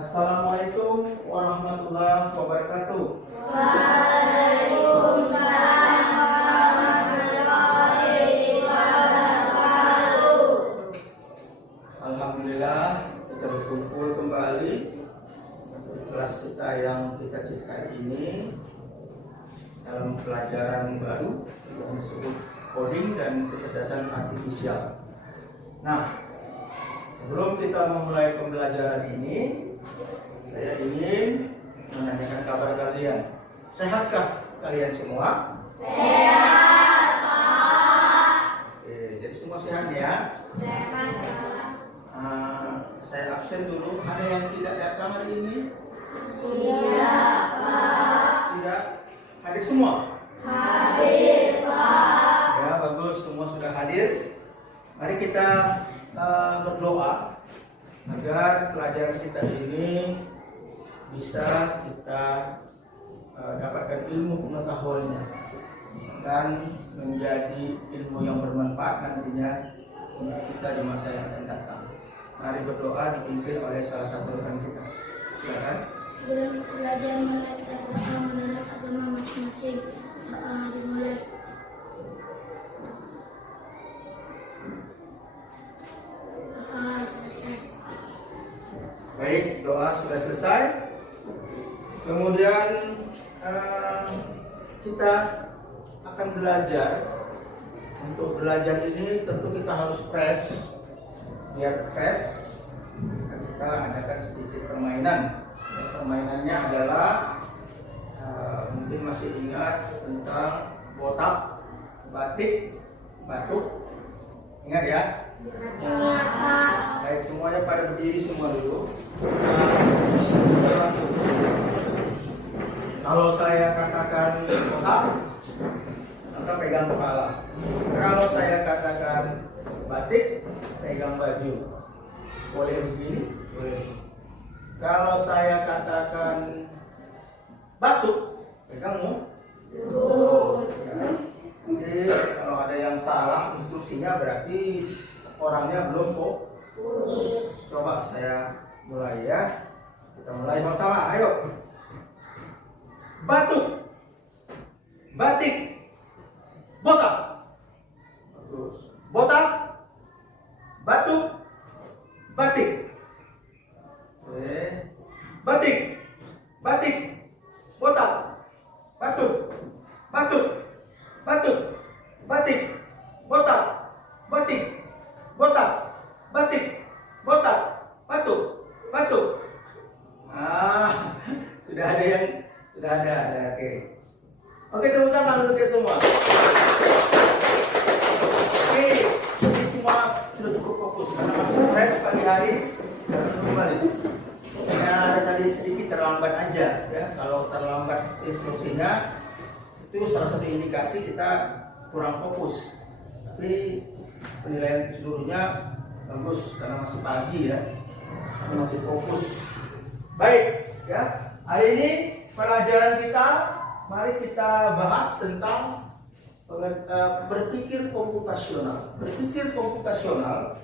Assalamualaikum warahmatullahi wabarakatuh. Waalaikumsalam warahmatullahi wabarakatuh. Alhamdulillah kita berkumpul kembali di kelas kita yang kita ciptakan ini dalam pelajaran baru yang disebut coding dan kecerdasan artifisial. Nah, sebelum kita memulai pembelajaran ini, saya ingin menanyakan kabar kalian. Sehatkah kalian semua? Sehat, Pak. Jadi semua sehat ya? Sehat, Pak. Saya absen dulu. Ada yang tidak datang hari ini? Tidak, Pak. Tidak. Hadir semua? Hadir, Pak. Ya, bagus. Semua sudah hadir. Mari kita berdoa agar pelajaran kita ini bisa kita dapatkan ilmu pengetahuannya dan menjadi ilmu yang bermanfaat nantinya untuk kita di masa yang akan datang. Mari berdoa dipimpin oleh salah satu rekan kita. Silakan. Sebelum pelajaran mulai kita berdoa menurut agama masing-masing. Dimulai. Selesai. Baik, doa sudah selesai. Kemudian kita akan belajar. Untuk belajar ini tentu kita harus fresh. Biar fresh, kita adakan sedikit permainan. Permainannya adalah mungkin masih ingat tentang botak, batik, batuk. Ingat ya? Baik, semuanya pada berdiri semua dulu. Kalau saya katakan botak, maka pegang kepala. Kalau saya katakan batik, pegang baju. Boleh begini? Boleh. Kalau saya katakan batuk, pegang mulut. Ya. Jadi kalau ada yang salah instruksinya berarti orangnya belum fokus. Coba saya mulai ya. Kita mulai sama-sama. Ayo. Batuk, batik, botak. Bagus. Botak, batuk, batik. Oke. Batik, batik, botak, batuk, batuk, batuk, batik, botak, batik, botak, batik, botak, batuk, batuk. Sudah ada yang oke. Oke, tepuk tangan untuk kita semua. Oke, ini semua sudah cukup fokus karena masih fresh pagi hari. Kembali. Ya, ada tadi sedikit terlambat aja ya. Kalau terlambat instruksinya itu salah satu indikasi kita kurang fokus. Tapi penilaian seluruhnya bagus karena masih pagi ya. Masih fokus. Baik, ya. Hari ini pelajaran kita, mari kita bahas tentang berpikir komputasional. Berpikir komputasional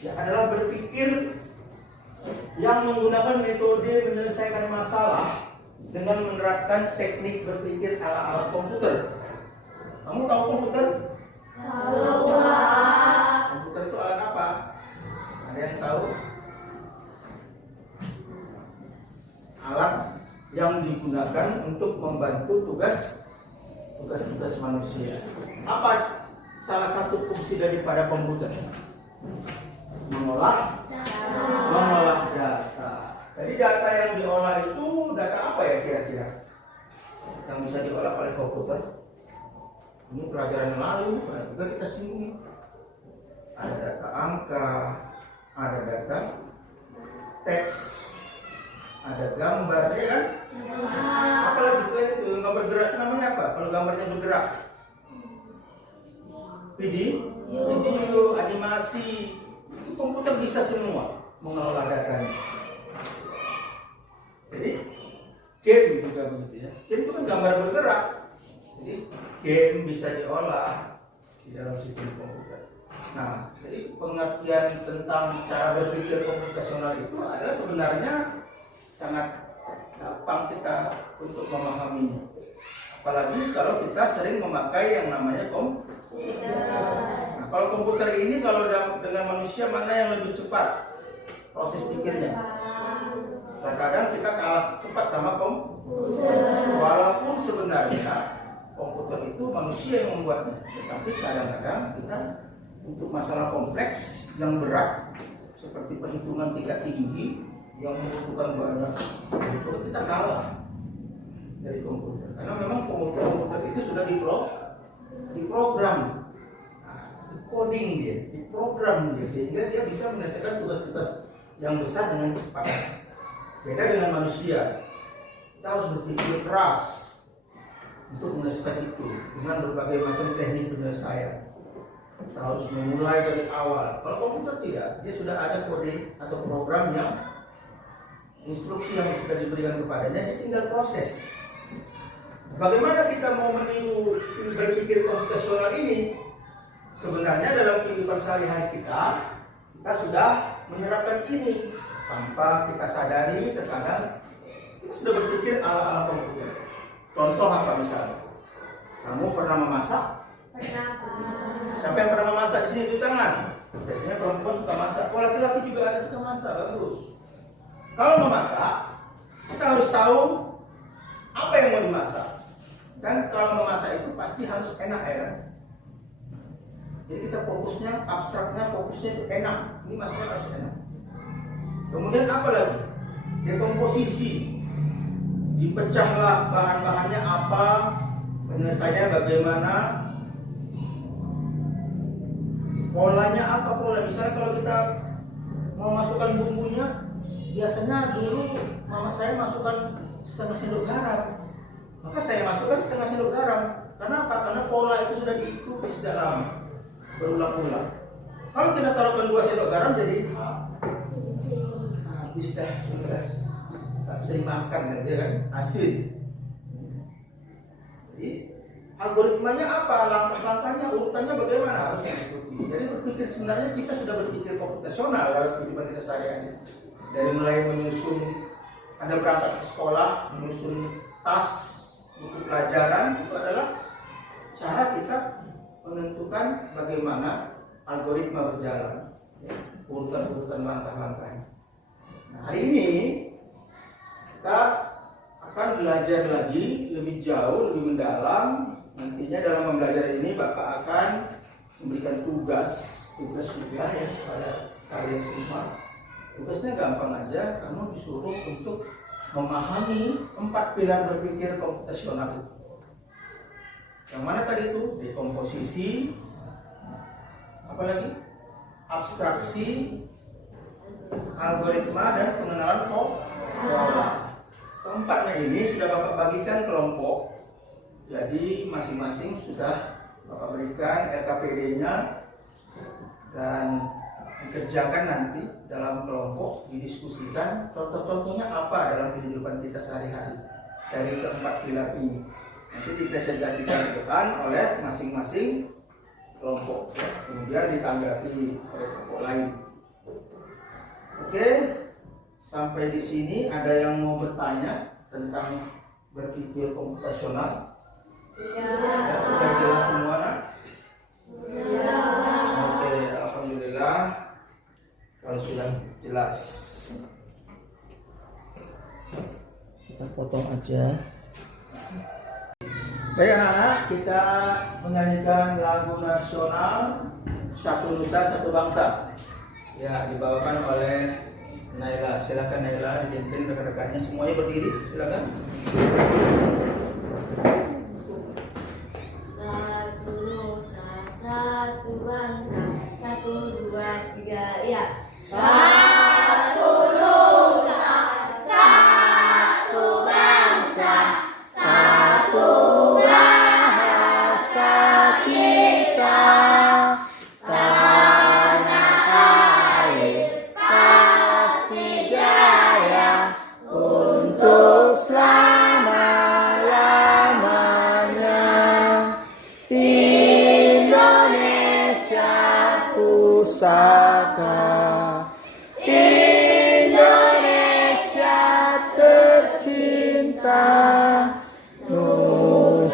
ya adalah berpikir yang menggunakan metode menyelesaikan masalah dengan menerapkan teknik berpikir ala-ala komputer. Kamu tahu komputer? Tahu, Pak. Komputer itu alat apa? Ada yang tahu? Alat yang digunakan untuk membantu tugas manusia. Apa salah satu fungsi daripada komputer? Mengolah data. Jadi data yang diolah itu data apa ya kira-kira? Yang bisa diolah oleh komputer? Ini pelajaran yang lalu, juga kita singgung. Ada data angka, ada data teks, ada gambar, ya kan? Apalagi selain itu, gambar bergerak namanya apa? Kalau gambarnya bergerak, video, animasi, itu komputer bisa semua mengelola datanya. Jadi game juga begitu ya. Game itu kan gambar bergerak, jadi game bisa diolah di dalam sistem komputer. Nah, jadi pengertian tentang cara berpikir komputasional itu adalah sebenarnya sangat gampang kita untuk memahaminya. Apalagi kalau kita sering memakai yang namanya komputer. Nah, kalau komputer ini kalau dengan manusia mana yang lebih cepat proses pikirnya? Kadang-kadang kita kalah cepat sama komputer. Walaupun sebenarnya komputer itu manusia yang membuatnya, tetapi kadang-kadang kita untuk masalah kompleks yang berat seperti perhitungan tingkat tinggi yang membutuhkan banyak itu kita kalah dari komputer karena memang komputer itu sudah diprogram, coding dia, diprogram dia sehingga dia bisa menyelesaikan tugas-tugas yang besar dengan cepat. Beda dengan manusia, kita harus berpikir keras untuk menyelesaikan itu dengan berbagai macam teknik penyelesaian. Kita harus memulai dari awal. Kalau komputer tidak, dia sudah ada kode atau programnya, instruksi yang sudah diberikan kepadanya, dia tinggal proses. Bagaimana kita mau meniru berpikir komputasional ini? Sebenarnya dalam kehidupan sehari-hari kita sudah menerapkan ini tanpa kita sadari. Terkadang kita sudah berpikir ala-ala komputer. Contoh apa misalnya? Kamu pernah memasak? Pernah. Siapa yang pernah memasak di sini di tangan? Biasanya perempuan suka masak. Oh, laki-laki juga ada suka masak, bagus. Kalau memasak, kita harus tahu apa yang mau dimasak. Dan kalau memasak itu pasti harus enak ya. Jadi kita fokusnya, abstraknya fokusnya itu enak. Ini masaknya harus enak. Kemudian apa lagi? Dekomposisi. Dipecahlah bahan-bahannya apa, penyelesaiannya bagaimana, polanya apa pola. Misalnya kalau kita mau masukkan bumbunya, biasanya dulu mama saya masukkan setengah sendok garam, maka saya masukkan setengah sendok garam. Kenapa? Karena pola itu sudah diikuti sejak lama, berulang-ulang. Kalau kita taruhkan 2 sendok garam jadi habis dah, sudah tak bisa dimakan aja kan, asin. Jadi algoritmanya apa, langkah-langkahnya, urutannya bagaimana harus diikuti. Jadi berpikir sebenarnya kita sudah berpikir komputasional dalam kehidupan kita sehari-hari. Dari mulai menyusun, Anda berangkat ke sekolah, menyusun tas, buku pelajaran, itu adalah cara kita menentukan bagaimana algoritma berjalan, ya, urutan-urutan langkah-langkahnya. Nah, hari ini kita akan belajar lagi lebih jauh, lebih mendalam. Nantinya dalam pembelajaran ini Bapak akan memberikan tugas juga ya kepada kalian semua. Tugasnya gampang aja, kamu disuruh untuk memahami 4 pilar berpikir komputasional itu. Yang mana tadi itu? Dekomposisi, apalagi? Abstraksi, algoritma, dan pengenalan pola. Keempatnya ini sudah Bapak bagikan kelompok. Jadi masing-masing sudah Bapak berikan RKPD-nya dan dikerjakan nanti dalam kelompok, didiskusikan contoh-contohnya apa dalam kehidupan kita sehari-hari dari keempat pilar ini. Nanti dipresentasikan ke depan oleh masing-masing kelompok, kemudian ditanggapi oleh kelompok lain. Oke, sampai di sini ada yang mau bertanya tentang berpikir komputasional? Ya, sudah jelas semua, nak? Ya. Oke, alhamdulillah kalau sudah jelas. Kita potong aja. Baik anak-anak, kita menyanyikan lagu nasional Satu Nusa Satu Bangsa. Ya, dibawakan oleh Naila. Silakan Naila, dipimpin rekan-rekannya semuanya berdiri. Silakan. Satu nusa, satu bangsa, 1, 2, 3, ya. Satu nusa, satu bangsa, satu bahasa kita. Tanah air pasti jaya untuk selama-lamanya. Indonesia pusaka, Indonesia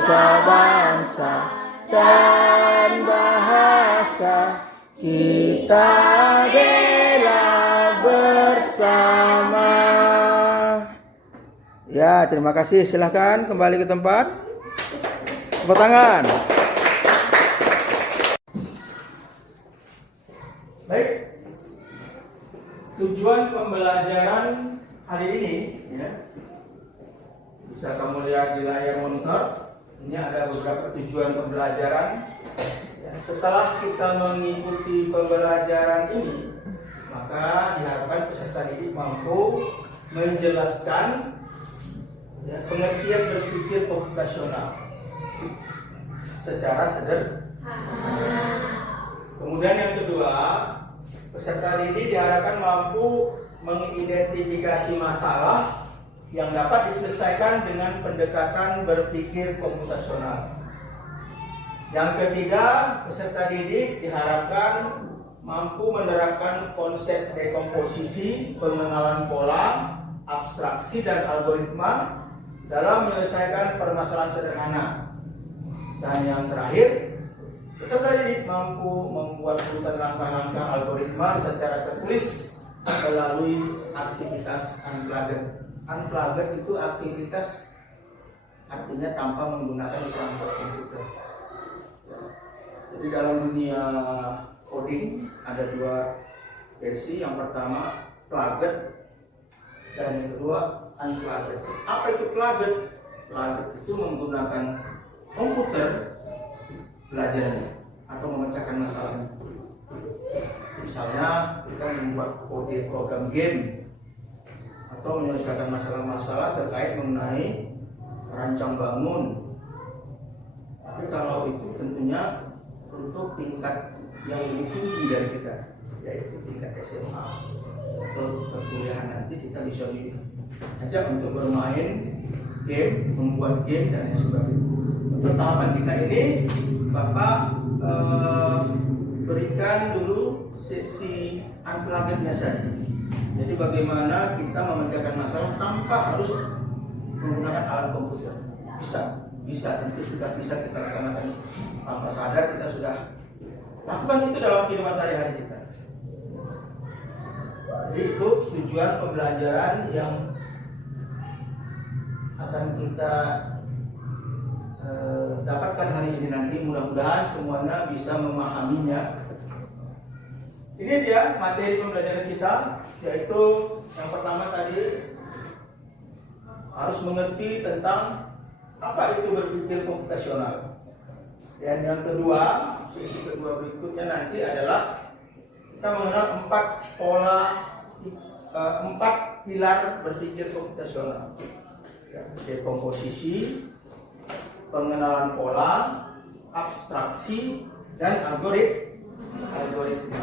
bangsa dan bahasa kita bela bersama. Ya, terima kasih. Silahkan kembali ke tempat. Tepuk tangan. Baik. Tujuan pembelajaran hari ini, ya, bisa kamu lihat di layar monitor. Ini ada beberapa tujuan pembelajaran. Ya, setelah kita mengikuti pembelajaran ini, maka diharapkan peserta didik mampu menjelaskan, ya, pengertian berpikir komputasional secara sederhana. Kemudian yang kedua, peserta didik diharapkan mampu mengidentifikasi masalah yang dapat diselesaikan dengan pendekatan berpikir komputasional. Yang ketiga, peserta didik diharapkan mampu menerapkan konsep dekomposisi, pengenalan pola, abstraksi, dan algoritma dalam menyelesaikan permasalahan sederhana. Dan yang terakhir, peserta didik mampu membuat urutan langkah-langkah algoritma secara tertulis melalui aktivitas unplugged. Unplugged itu aktivitas artinya tanpa menggunakan perangkat komputer. Jadi dalam dunia coding ada dua versi. Yang pertama plugged dan yang kedua unplugged. Apa itu plugged? Plugged itu menggunakan komputer belajarnya atau memecahkan masalahnya. Misalnya kita membuat kode program game atau menyelesaikan masalah-masalah terkait mengenai rancang bangun. Tapi kalau itu tentunya untuk tingkat yang lebih tinggi dari kita, yaitu tingkat SMA atau perkuliahan, nanti kita bisa diajak untuk bermain game, membuat game dan lain sebagainya. Untuk tahapan kita ini, Bapak berikan dulu sesi unplugged-nya saja. Jadi bagaimana kita memecahkan masalah tanpa harus menggunakan alat komputer. Bisa, tentu sudah bisa kita laksanakan tanpa sadar. Kita sudah lakukan itu dalam kehidupan sehari-hari kita. Jadi itu tujuan pembelajaran yang akan kita dapatkan hari ini nanti. Mudah-mudahan semuanya bisa memahaminya. Ini dia materi pembelajaran kita, yaitu yang pertama tadi harus mengerti tentang apa itu berpikir komputasional. Dan yang kedua, sesi kedua berikutnya nanti adalah kita mengenal empat pilar berpikir komputasional. Dekomposisi, pengenalan pola, abstraksi, dan algoritma.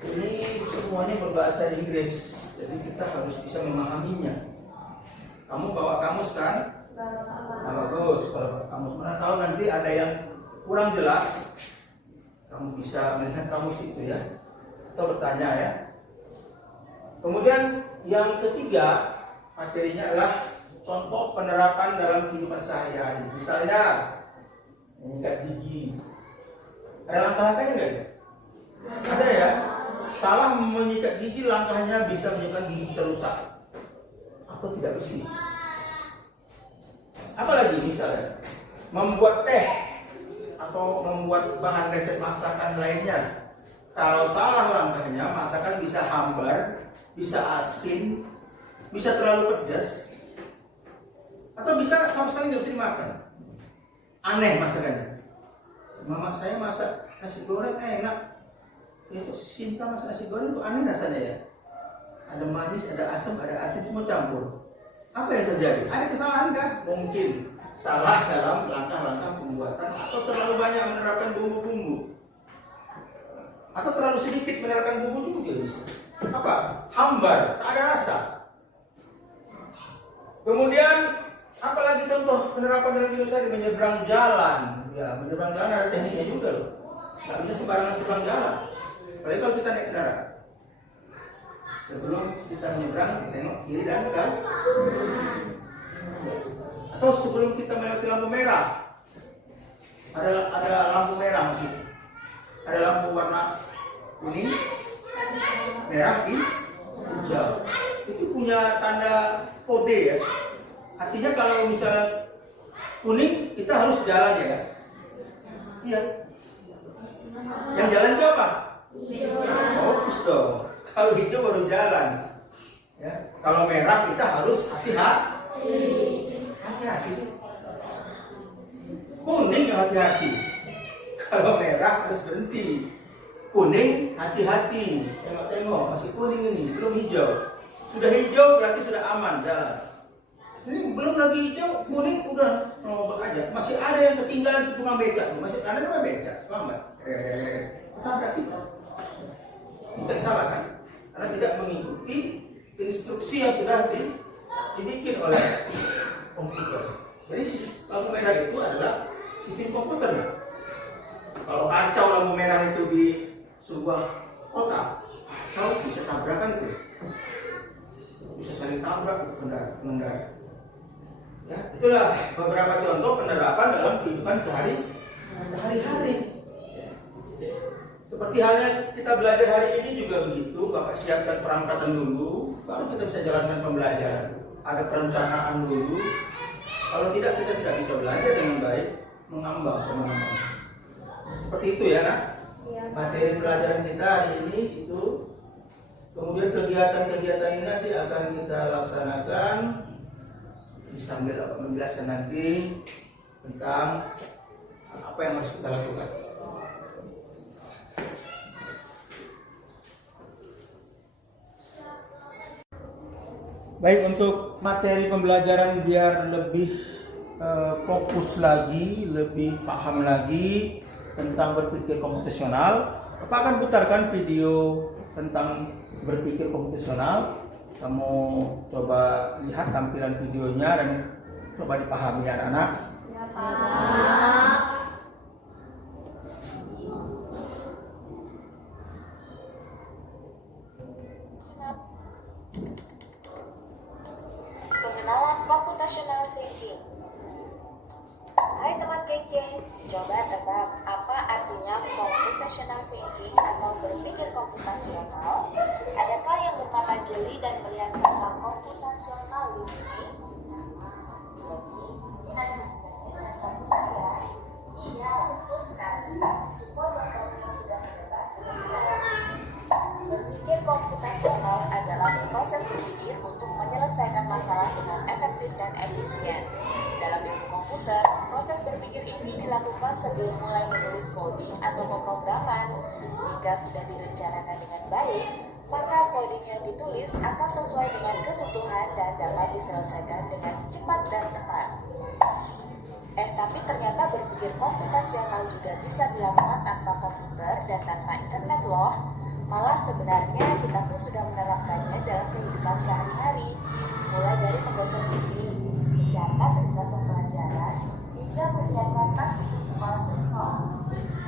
Ini semuanya berbahasa Inggris, jadi kita harus bisa memahaminya. Kamu bawa kamus kan? Nah, bagus. Kalau kamus mana tahu nanti ada yang kurang jelas, kamu bisa melihat kamus itu ya, atau bertanya ya. Kemudian yang ketiga materinya adalah contoh penerapan dalam kehidupan sehari-hari. Misalnya menyikat gigi. Ada langkah-langkahnya nggak ya? Ada ya. Salah menyikat gigi, langkahnya bisa menyebabkan gigi terusak atau tidak bersih. Apalagi misalnya membuat teh atau membuat bahan resep masakan lainnya. Kalau salah langkahnya, masakan bisa hambar, bisa asin, bisa terlalu pedas, atau bisa sama sekali nggak bisa dimakan. Aneh masakannya. Mama saya masak nasi goreng enak. Ya kok Sinta masak nasi goreng itu aneh rasanya ya. Ada manis, ada asam, ada asin, semua campur. Apa yang terjadi? Ada kesalahan kan? Mungkin salah dalam langkah-langkah pembuatan, atau terlalu banyak menerapkan bumbu-bumbu, atau terlalu sedikit menerapkan bumbu juga bisa. Apa? Hambar, tak ada rasa. Kemudian apalagi contoh penerapan dalam hidup saya, menyeberang jalan. Ya, menyeberang jalan ada tekniknya juga loh. Nggak bisa sembarangan seberang jalan. Apalagi kalau kita naik kendaraan. Sebelum kita menyeberang, tengok kiri dan kanan. Atau sebelum kita melewati lampu merah, Ada lampu merah maksudnya. Ada lampu warna kuning, merah, hijau. Itu punya tanda kode ya. Artinya kalau misalnya kuning kita harus jalan ya kan? Iya. Yang jalan itu apa? Fokus dong. Kalau hijau baru jalan. Ya. Kalau merah kita harus hati-hati. Hati-hati sih. Kuning yang hati-hati. Kalau merah harus berhenti. Kuning hati-hati. Tengok-tengok masih kuning ini, belum hijau. Sudah hijau berarti sudah aman jalan. Ini belum lagi hijau, kuning udah nongol aja. Masih ada yang ketinggalan di tukang becak. Masih ada tukang becak, lambat. Tabrak kita. Tidak salah kan? Karena tidak mengikuti instruksi yang sudah dibikin oleh komputer. Jadi lampu merah itu adalah sistem komputer. Kalau kacau lampu merah itu di sebuah kota, kacau bisa tabrakan itu. Bisa saling tabrak pengendara. Ya, itulah beberapa contoh penerapan dalam kehidupan sehari-hari. Seperti halnya kita belajar hari ini juga begitu. Bapak siapkan perangkatan dulu, baru kita bisa jalankan pembelajaran. Ada perencanaan dulu. Kalau tidak kita tidak bisa belajar dengan baik, mengambang kemana-mana. Seperti itu ya, nak? Materi pelajaran kita hari ini itu. Kemudian kegiatan-kegiatan ini nanti akan kita laksanakan sambil menjelaskan nanti tentang apa yang harus kita lakukan. Baik, untuk materi pembelajaran biar lebih fokus lagi, lebih paham lagi tentang berpikir komputasional, Bapak akan putarkan video tentang berpikir komputasional. Kamu coba lihat tampilan videonya dan coba dipahami anak-anak. Ya, Pak. Pengenalan computational thinking. Hai teman kece, coba tebak apa artinya computational thinking atau berpikir komputasional? Adakah yang bermata jeli dan melihat kata komputasional di sini? Jadi, ini ada hubungannya dengan komputer ya? Iya, betul sekali. Syukur buat kamu yang sudah menebak. Berpikir komputasional adalah proses berpikir untuk menyelesaikan masalah dengan efektif dan efisien. Dalam ilmu komputer, proses berpikir ini dilakukan sebelum mulai menulis coding atau pemrograman. Jika sudah direncanakan dengan baik, maka coding yang ditulis akan sesuai dengan kebutuhan dan dapat diselesaikan dengan cepat dan tepat. Tapi ternyata berpikir komputasional juga bisa dilakukan tanpa komputer dan tanpa internet loh. Malah sebenarnya kita pun sudah menerapkannya dalam kehidupan sehari-hari, mulai dari menggosok gigi, mencatat ringkasan pelajaran, hingga menyiapkan tas di sekolah besok.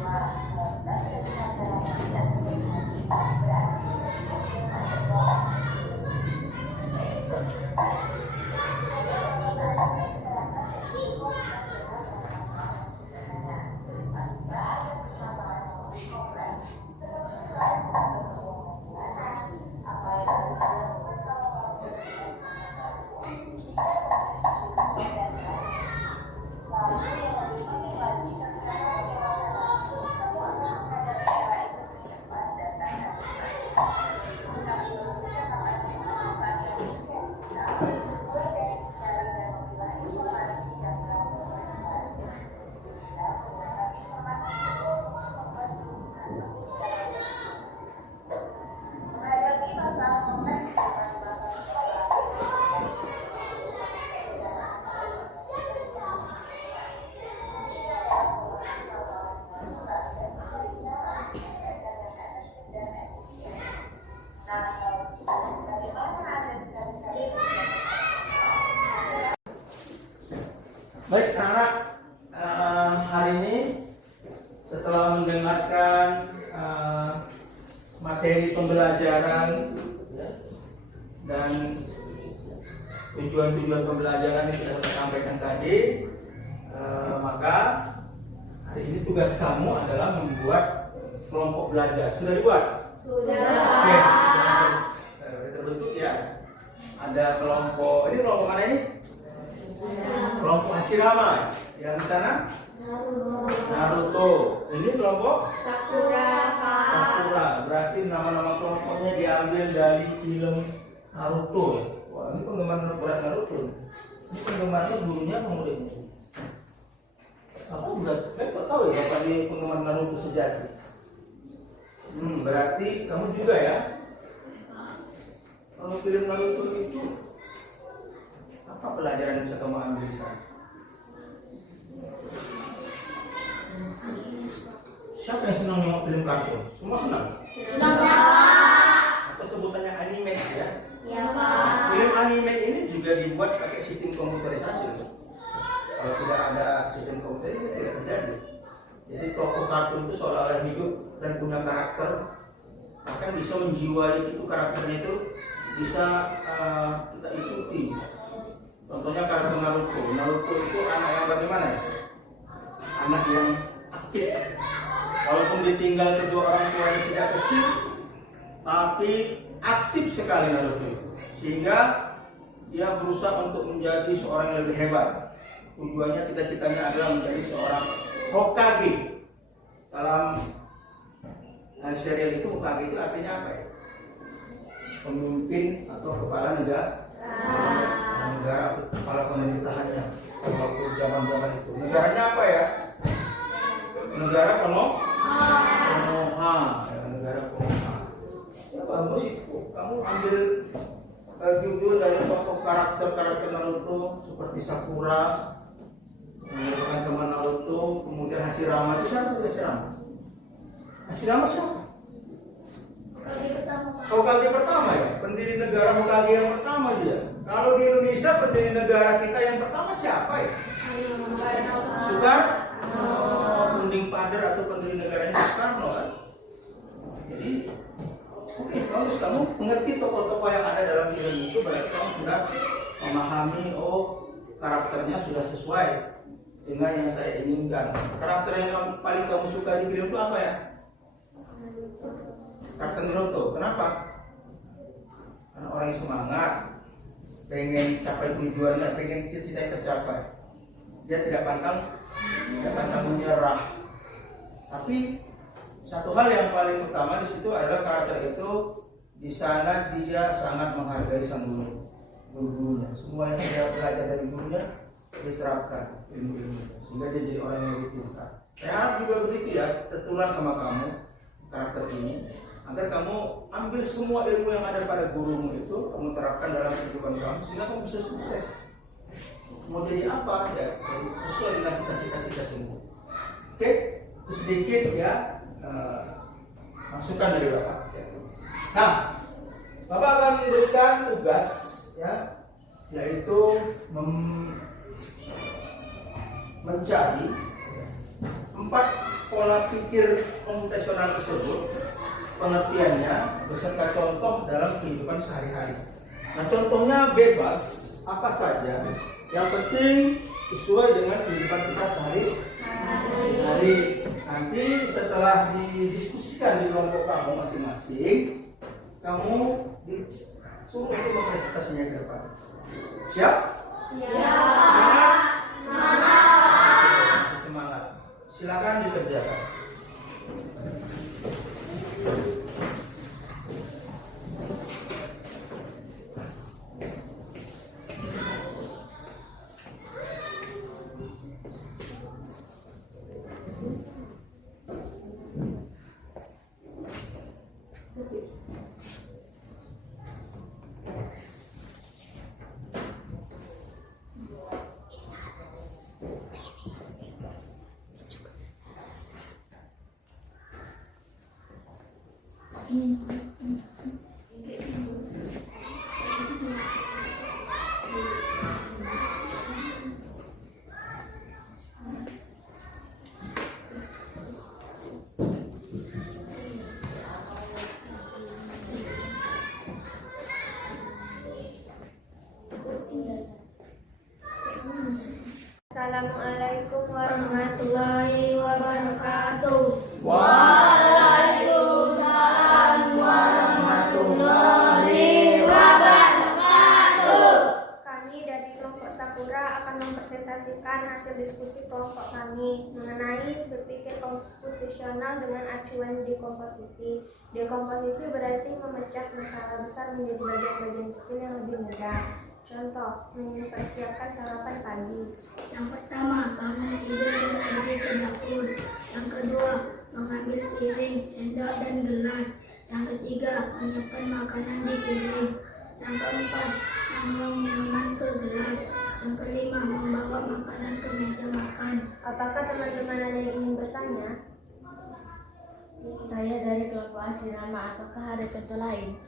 Wah, kita sudah bisa menerapkannya setiap hari, berarti kita sudah bisa berdoa. Baik anak-anak, hari ini setelah mendengarkan materi pembelajaran dan tujuan-tujuan pembelajaran yang sudah saya sampaikan tadi, maka Hari ini tugas kamu adalah membuat kelompok belajar. Sudah dibuat? Oke. Terbentuk ya. Ada kelompok. Ini kelompok mana ini? Kelompok Hashirama. Yang di sana? Naruto. Ini kelompok Sakura. Berarti nama-nama kelompoknya diambil dari film Naruto. Wah, ini penggemar Naruto. Ini penggemarnya gurunya apa muridnya? Aku udah tahu ya bapak ini penggemar Naruto sejati. Berarti kamu juga ya. Kalau film Naruto itu apa pelajaran yang bisa kamu ambil di sana? Siapa yang senang nengok film kartun? Semua senang? Senang, Pak. Atau sebutannya anime ya? Ya, Pak. Film anime ini juga dibuat pakai sistem komputerisasi. Kalau tidak ada sistem komputer itu tidak terjadi. Jadi tokoh kartun itu seolah-olah hidup dan punya karakter, bahkan bisa menjiwai itu karakternya itu bisa kita ikuti. Contohnya karakter Naruto. Naruto itu anak yang bagaimana ya? Anak yang aktif. Walaupun ditinggal kedua orang tuanya sejak kecil, tapi aktif sekali Naruto itu. Sehingga dia berusaha untuk menjadi seorang yang lebih hebat. Tujuannya, cita-citanya adalah menjadi seorang Hokage. Dalam serial itu Hokage itu artinya apa ya? Pemimpin atau kepala negara. Negara atau kepala pemerintahannya. Waktu zaman-zaman itu. Negaranya apa ya? Negara Konoha. Negara Konoha. Ya bagus itu. Kamu ambil judul dari tokoh karakter Naruto seperti Sakura, teman Naruto, kemudian Hashirama. Itu siapa Hashirama? Hashirama siapa? Hokage pertama ya, pendiri negara Hokage yang pertama dia. Kalau di Indonesia pendiri negara kita yang pertama siapa ya? Soekarno, founding father atau pendiri negaranya Soekarno kan? Jadi, oke, bagus, kamu mengerti tokoh-tokoh yang ada dalam film itu, berarti kamu sudah memahami, karakternya sudah sesuai dengan yang saya inginkan. Karakter yang paling kamu suka di film itu apa ya? Karakter Naruto. Kenapa? Karena orang yang semangat, pengen capai tujuannya, pengen cita-cita tercapai. Dia tidak pantang menyerah. Tapi satu hal yang paling utama di situ adalah karakter itu di sana dia sangat menghargai sang gurunya. Semua yang dia belajar dari gurunya diterapkan ilmu-ilmu, sehingga dia jadi orang yang lebih pintar. Saya harap juga begitu ya, tertular sama kamu karakter ini, agar kamu ambil semua ilmu yang ada pada gurumu itu kamu terapkan dalam kehidupan kamu, sehingga kamu bisa sukses. Mau jadi apa ya, sesuai dengan cita-cita kita semua. Oke, itu sedikit ya masukan dari Bapak. Nah, Bapak akan memberikan tugas ya, yaitu mencari 4 pola pikir komputasional tersebut, pengertiannya beserta contoh dalam kehidupan sehari-hari. Nah, contohnya bebas apa saja, yang penting sesuai dengan kehidupan kita sehari-hari. Nanti setelah didiskusikan di kelompok kamu masing-masing, kamu disuruh untuk mempresentasinya ke depan. Siap? Siap. Semangat. Silakan dikerjakan. Assalamualaikum warahmatullahi wabarakatuh. fungsional dengan acuan dekomposisi. Dekomposisi berarti memecah masalah besar menjadi bagian-bagian kecil yang lebih mudah. Contoh, mempersiapkan sarapan pagi. Yang pertama, bangun tidur dan pergi ke dapur. Yang kedua, mengambil piring, sendok, dan gelas. Yang ketiga, menyiapkan makanan di piring. Yang keempat, menuang minuman ke gelas. Yang kelima, membawa makanan ke meja makan. Apakah teman-teman ada yang ingin bertanya? Saya dari kelompok Asirama, apakah ada contoh lain?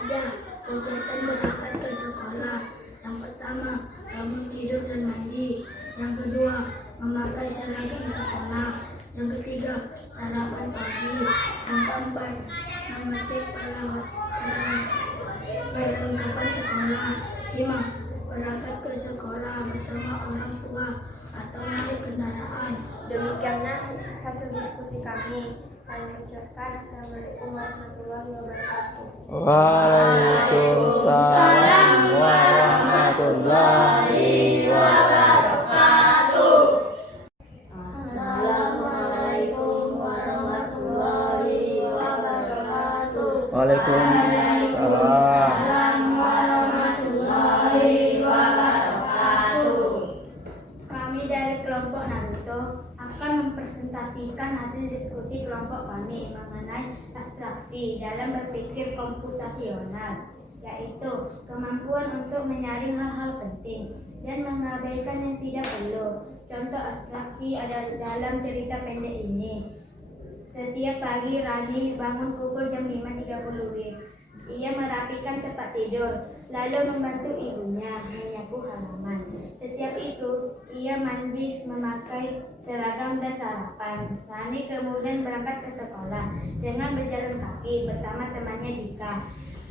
Ada kegiatan berangkat ke sekolah. Yang pertama, bangun tidur dan mandi. Yang kedua, memakai seragam sekolah. Yang ketiga, sarapan pagi. Yang keempat, memetik perlengkapan sekolah. 5. Berangkat ke sekolah bersama orang tua atau naik kendaraan. Demikianlah hasil diskusi kami. Kami ucapkan Assalamualaikum warahmatullahi wabarakatuh. Waalaikumsalam warahmatullahi wabarakatuh. Assalamualaikum warahmatullahi wabarakatuh. Waalaikumsalam. Kami dari kelompok Naruto akan mempresentasikan hasil diskusi kelompok kami mengenai abstraksi dalam berpikir komputasional, yaitu kemampuan untuk menyaring hal-hal penting dan mengabaikan yang tidak perlu. Contoh abstraksi ada dalam cerita pendek ini. Setiap pagi Rani bangun pukul jam 5.30 WIB. Ia merapikan tempat tidur, lalu membantu ibunya menyapu halaman. Setiap itu, ia mandi, memakai seragam dan sarapan. Rani kemudian berangkat ke sekolah dengan berjalan kaki bersama temannya Dika.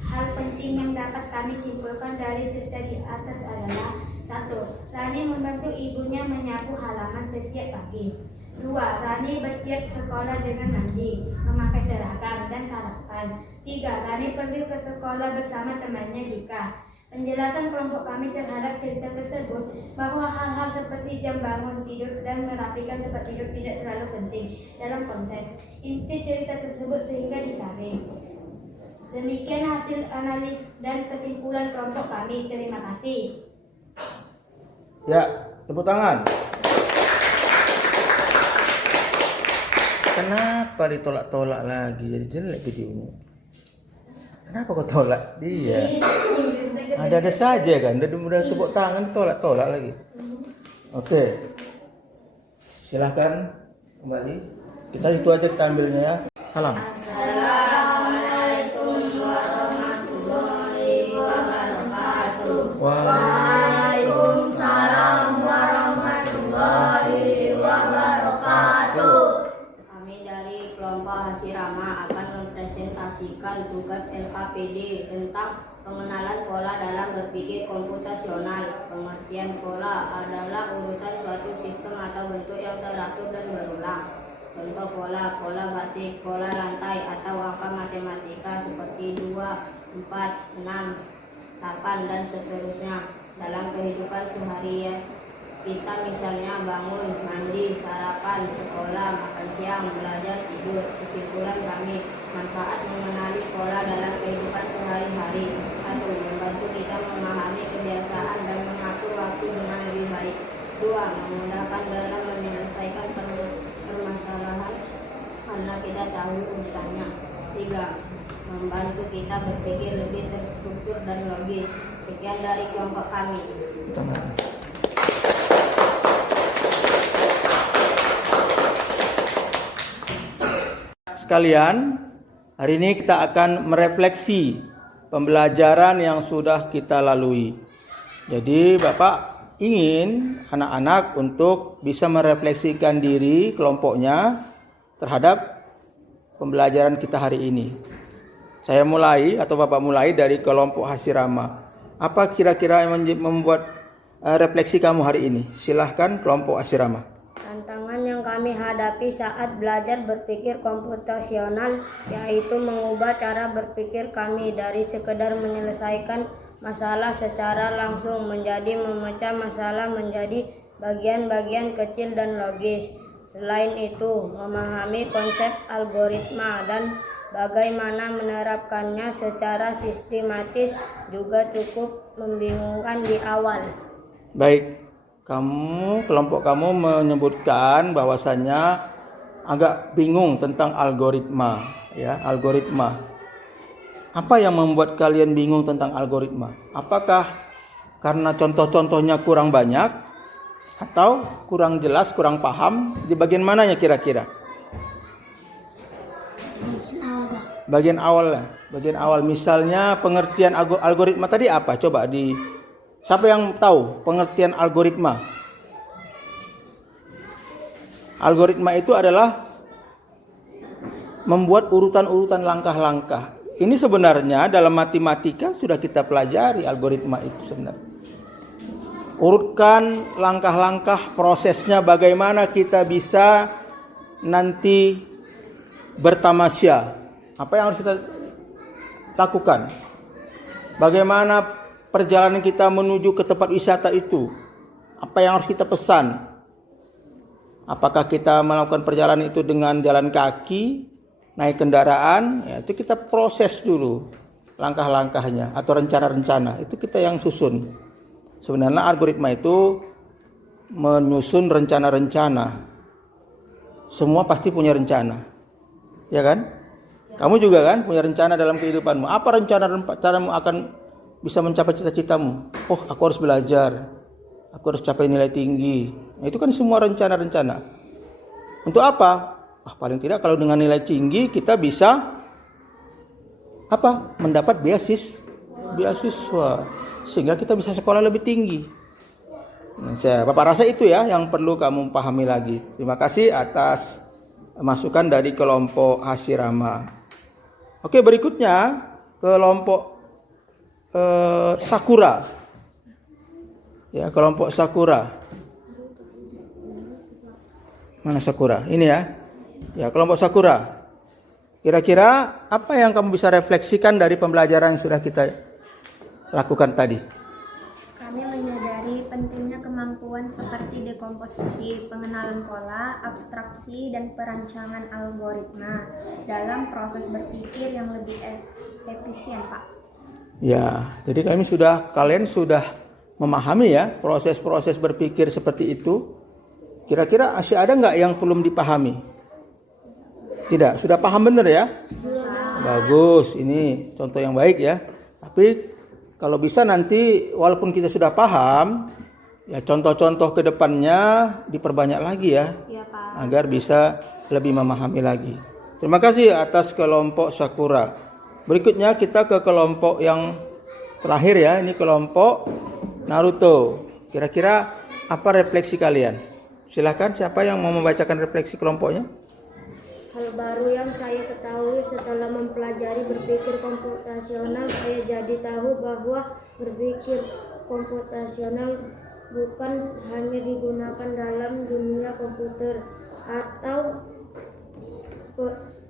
Hal penting yang dapat kami simpulkan dari cerita di atas adalah 1. Rani membantu ibunya menyapu halaman setiap pagi. 2. Rani bersiap sekolah dengan mandi, memakai seragam dan sarapan. 3. Rani pergi ke sekolah bersama temannya Dika. Penjelasan kelompok kami terhadap cerita tersebut bahwa hal-hal seperti jam bangun, tidur, dan merapikan tempat tidur tidak terlalu penting dalam konteks inti cerita tersebut sehingga disaring. Demikian hasil analis dan kesimpulan kelompok kami. Terima kasih. Ya, tepuk tangan. Kenapa ditolak-tolak lagi? Jadi jelek videonya. Kenapa kau tolak dia? Ada saja kan. Udah tepuk tangan ditolak-tolak lagi. Oke. Silahkan kembali. Kita itu aja kita ambilnya ya. Salam. Assalamualaikum warahmatullahi wabarakatuh. Waalaikumsalam warahmatullahi wabarakatuh. Kami dari kelompok Hasirama akan mempresentasikan tugas LKPD tentang pengenalan pola dalam berpikir komputasional. Pengertian pola adalah urutan suatu sistem atau bentuk yang teratur dan berulang. Contoh pola batik, pola rantai, atau angka matematika seperti 2, 4, 6, 8, dan seterusnya. Dalam kehidupan sehari kita misalnya bangun, mandi, sarapan, sekolah, makan siang, belajar, tidur. Kesimpulan kami, manfaat mengenali pola dalam kehidupan sehari-hari. 1. Membantu kita memahami kebiasaan dan mengatur waktu dengan lebih baik. 2. Memudahkan dalam menyelesaikan permasalahan karena kita tahu urusannya. 3. Membantu kita berpikir lebih terstruktur dan logis. Sekian dari kelompok kami. Sekalian, hari ini kita akan merefleksi pembelajaran yang sudah kita lalui. Jadi Bapak ingin anak-anak untuk bisa merefleksikan diri kelompoknya terhadap pembelajaran kita hari ini. Saya mulai atau Bapak mulai dari kelompok Hasirama. Apa kira-kira yang membuat refleksi kamu hari ini? Silahkan kelompok Hasirama. Tantangan yang kami hadapi saat belajar berpikir komputasional yaitu mengubah cara berpikir kami dari sekedar menyelesaikan masalah secara langsung menjadi memecah masalah menjadi bagian-bagian kecil dan logis. Selain itu, memahami konsep algoritma dan bagaimana menerapkannya secara sistematis juga cukup membingungkan di awal. Baik, kelompok kamu menyebutkan bahwasannya agak bingung tentang algoritma, ya, algoritma. Apa yang membuat kalian bingung tentang algoritma? Apakah karena contoh-contohnya kurang banyak atau kurang jelas, kurang paham? Di bagian mananya kira-kira? Bagian awal. Misalnya pengertian algoritma tadi apa? Coba siapa yang tahu pengertian algoritma? Algoritma itu adalah membuat urutan-urutan langkah-langkah. Ini sebenarnya dalam matematika sudah kita pelajari algoritma itu sebenarnya. Urutkan langkah-langkah prosesnya bagaimana kita bisa nanti bertamasya. Apa yang harus kita lakukan? Bagaimana perjalanan kita menuju ke tempat wisata itu? Apa yang harus kita pesan? Apakah kita melakukan perjalanan itu dengan jalan kaki, naik kendaraan? Ya, itu kita proses dulu langkah-langkahnya atau rencana-rencana. Itu kita yang susun. Sebenarnya algoritma itu menyusun rencana-rencana. Semua pasti punya rencana. Ya kan? Kamu juga kan punya rencana dalam kehidupanmu. Apa rencana-rencanamu akan bisa mencapai cita-citamu? Oh, aku harus belajar. Aku harus capai nilai tinggi. Nah, itu kan semua rencana-rencana. Untuk apa? Paling tidak kalau dengan nilai tinggi kita bisa mendapat beasiswa. Sehingga kita bisa sekolah lebih tinggi. Bapak rasa itu ya yang perlu kamu pahami lagi. Terima kasih atas masukan dari kelompok Hashirama. Oke, berikutnya kelompok Sakura. Ya, kelompok Sakura. Mana Sakura? Ini ya. Ya, kelompok Sakura. Kira-kira apa yang kamu bisa refleksikan dari pembelajaran yang sudah kita lakukan tadi? Kami menyadari pentingnya kemampuan seperti dekomposisi, pengenalan pola, abstraksi, dan perancangan algoritma dalam proses berpikir yang lebih efisien, Pak. Ya, jadi kalian sudah memahami ya proses-proses berpikir seperti itu. Kira-kira masih ada nggak yang belum dipahami? Tidak, sudah paham benar ya? Bagus, ini contoh yang baik ya. Tapi kalau bisa nanti walaupun kita sudah paham, ya contoh-contoh ke depannya diperbanyak lagi ya. Iya, Pak. Agar bisa lebih memahami lagi. Terima kasih atas kelompok Sakura. Berikutnya kita ke kelompok yang terakhir ya. Ini kelompok Naruto. Kira-kira apa refleksi kalian? Silahkan, siapa yang mau membacakan refleksi kelompoknya? Hal baru yang saya ketahui setelah mempelajari berpikir komputasional, saya jadi tahu bahwa berpikir komputasional bukan hanya digunakan dalam dunia komputer atau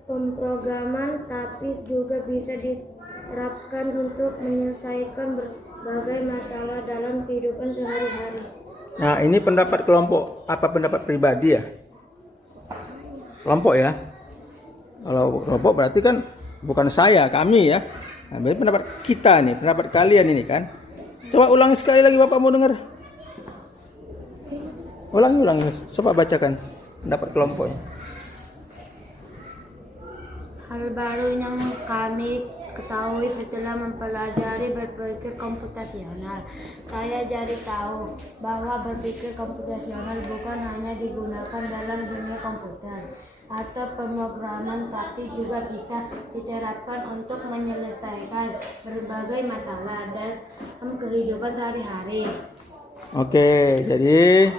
pemrograman, tapi juga bisa diterapkan untuk menyelesaikan berbagai masalah dalam kehidupan sehari-hari. Nah, ini pendapat kelompok, apa pendapat pribadi ya? Kelompok ya. Kalau kelompok berarti kan bukan saya, kami ya. Nah, berarti pendapat kita nih, pendapat kalian ini kan. Coba ulangi sekali lagi, Bapak mau dengar. Ulangi. Coba bacakan pendapat kelompoknya. Hal baru yang kami ketahui setelah mempelajari berpikir komputasional, saya jadi tahu bahwa berpikir komputasional bukan hanya digunakan dalam dunia komputer atau pemrograman, tapi juga bisa diterapkan untuk menyelesaikan berbagai masalah dalam kehidupan sehari-hari. Oke, jadi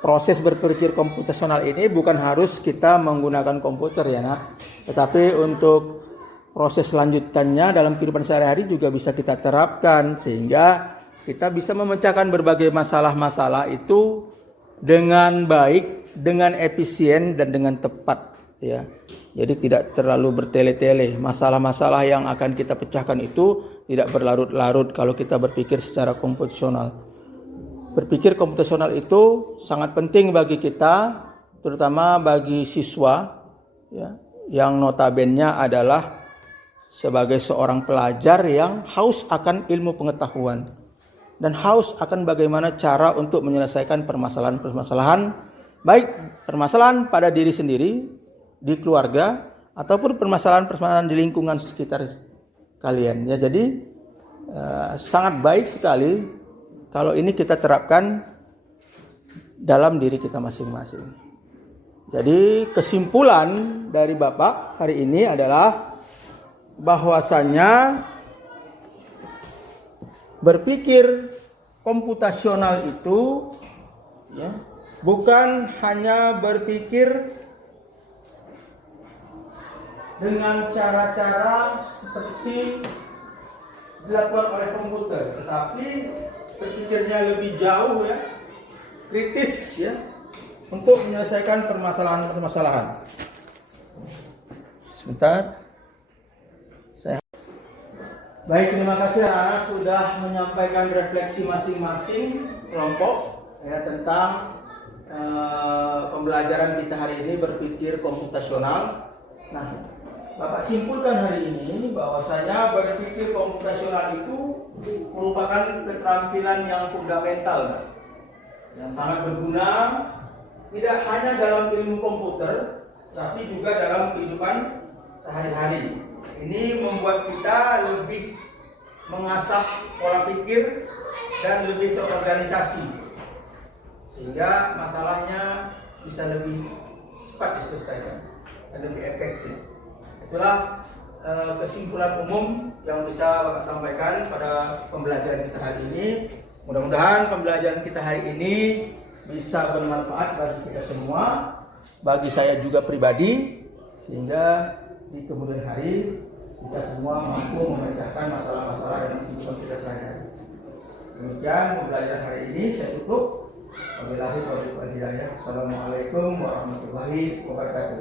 proses berpikir komputasional ini bukan harus kita menggunakan komputer ya nak, tetapi untuk proses selanjutannya dalam kehidupan sehari-hari juga bisa kita terapkan sehingga kita bisa memecahkan berbagai masalah-masalah itu dengan baik, dengan efisien dan dengan tepat ya. Jadi tidak terlalu bertele-tele. Masalah-masalah yang akan kita pecahkan itu tidak berlarut-larut kalau kita berpikir secara komputasional. berpikir komputasional itu sangat penting bagi kita, terutama bagi siswa ya, yang notabene adalah sebagai seorang pelajar yang haus akan ilmu pengetahuan dan haus akan bagaimana cara untuk menyelesaikan permasalahan-permasalahan, baik permasalahan pada diri sendiri, di keluarga, ataupun permasalahan-permasalahan di lingkungan sekitar kalian. Ya, jadi sangat baik sekali kalau ini kita terapkan dalam diri kita masing-masing. Jadi kesimpulan dari Bapak hari ini adalah bahwasanya berpikir komputasional itu ya, bukan hanya berpikir dengan cara-cara seperti dilakukan oleh komputer, tetapi berpikirnya lebih jauh ya, kritis ya, untuk menyelesaikan permasalahan-permasalahan. Sebentar. Baik, terima kasih anak-anak sudah menyampaikan refleksi masing-masing kelompok ya, tentang pembelajaran kita hari ini berpikir komputasional. Nah, Bapak simpulkan hari ini bahwasanya berpikir komputasional itu merupakan keterampilan yang fundamental, yang sangat berguna tidak hanya dalam ilmu komputer, tapi juga dalam kehidupan sehari-hari. Ini membuat kita lebih mengasah pola pikir dan lebih terorganisasi, sehingga masalahnya bisa lebih cepat diselesaikan dan lebih efektif. Itulah kesimpulan umum yang bisa Bapak sampaikan pada pembelajaran kita hari ini. Mudah-mudahan pembelajaran kita hari ini bisa bermanfaat bagi kita semua, bagi saya juga pribadi, sehingga di kemudian hari kita semua mampu memecahkan masalah-masalah yang kehidupan kita sehari-hari. Demikian pembelajaran hari ini saya tutup. Wabillahi taufiq wal hidayah. Assalamualaikum warahmatullahi wabarakatuh.